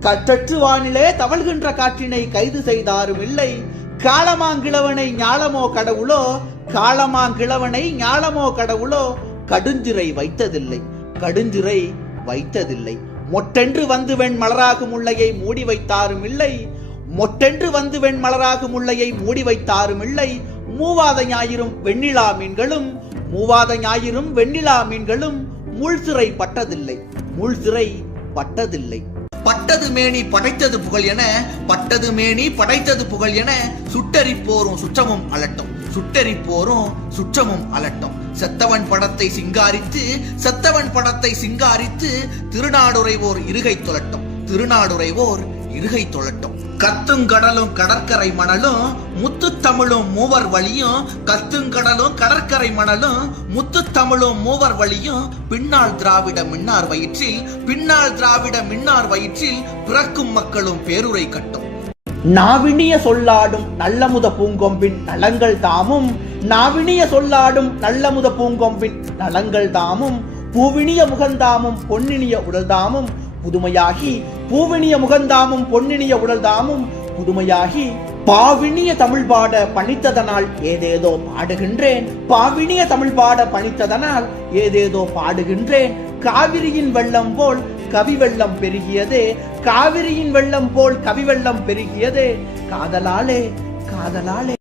கற்றற்று வானிலே தவழ்கின்ற காற்றினை கைது செய்தாரும் இல்லை. காளமாங்கிழவனை ஞாலமோ கடவுளோ? காளமாங்கிழவனை ஞாலமோ கடவுளோ? கடுஞ்சிறை வைத்ததில்லை. கடுஞ்சிறை வைத்ததில்லை. மொட்டென்று வந்து வெண் மலராகும் உள்ளையை மூடி வைத்தாரும் இல்லை. மொட்டென்று வந்து வெண் மலராகும் உள்ளையை மூடி வைத்தாரும் இல்லை. மூவாத ஞாயிறும் வெண்ணிலா மீன்களும் மூவாத ஞாயிறும் வெண்ணிலா மீன்களும் முள்சிறை பட்டதில்லை. முள்சிறை பட்டதில்லை. பட்டது மேனி படைத்தது புகழ் என பட்டது மேனி படைத்தது புகழ் என சுட்டரிப்போரும் சுற்றமும் அலட்டும். சுட்டரிப்போரும் சுற்றமும் அலட்டும். செத்தவன் படத்தை சிங்காரித்து செத்தவன் படத்தை சிங்காரித்து திருநாடுரைவோர் இருகை தொழட்டும் திருநாடுரைவோர் இருகை தொழட்டும் கத்துங்கடலும் கடற்கரை மணலும் முத்துத்தமிழும் மூவர் வழியும் கத்துங்கடலும் கடற்கரை மணலும் முத்துத்தமிழும் மூவர் வழியும் பின்னால் திராவிட மின்னார் வயிற்றில் பின்னால் திராவிட மின்னார் வயிற்றில் பிறக்கும் மக்களும் பேருரை கட்டும். நாவினிய சொல்லாடும் நல்லமுத பூங்கொம்பின் நலங்கள் தாமும் நாவினிய சொல்லாடும் நல்லமுத பூங்கொம்பின் நலங்கள் தாமும் பூவினிய முகந்தாமும் பொன்னினிய உடல்தாமும் புதுமையாகி பூவினிய முகந்தாமும் பொன்னினிய உடல்தாமும் புதுமையாகி பாவினிய தமிழ் பாட பணித்ததனால் ஏதேதோ பாடுகின்றேன். பாவினிய தமிழ் பாட பணித்ததனால் ஏதேதோ பாடுகின்றேன். காவிரியின் வெள்ளம் போல் கவி வெள்ளம் பெருகியதே. காவிரியின் வெள்ளம் போல் கவி வெள்ளம் பெருகியதே. காதலாலே காதலாலே.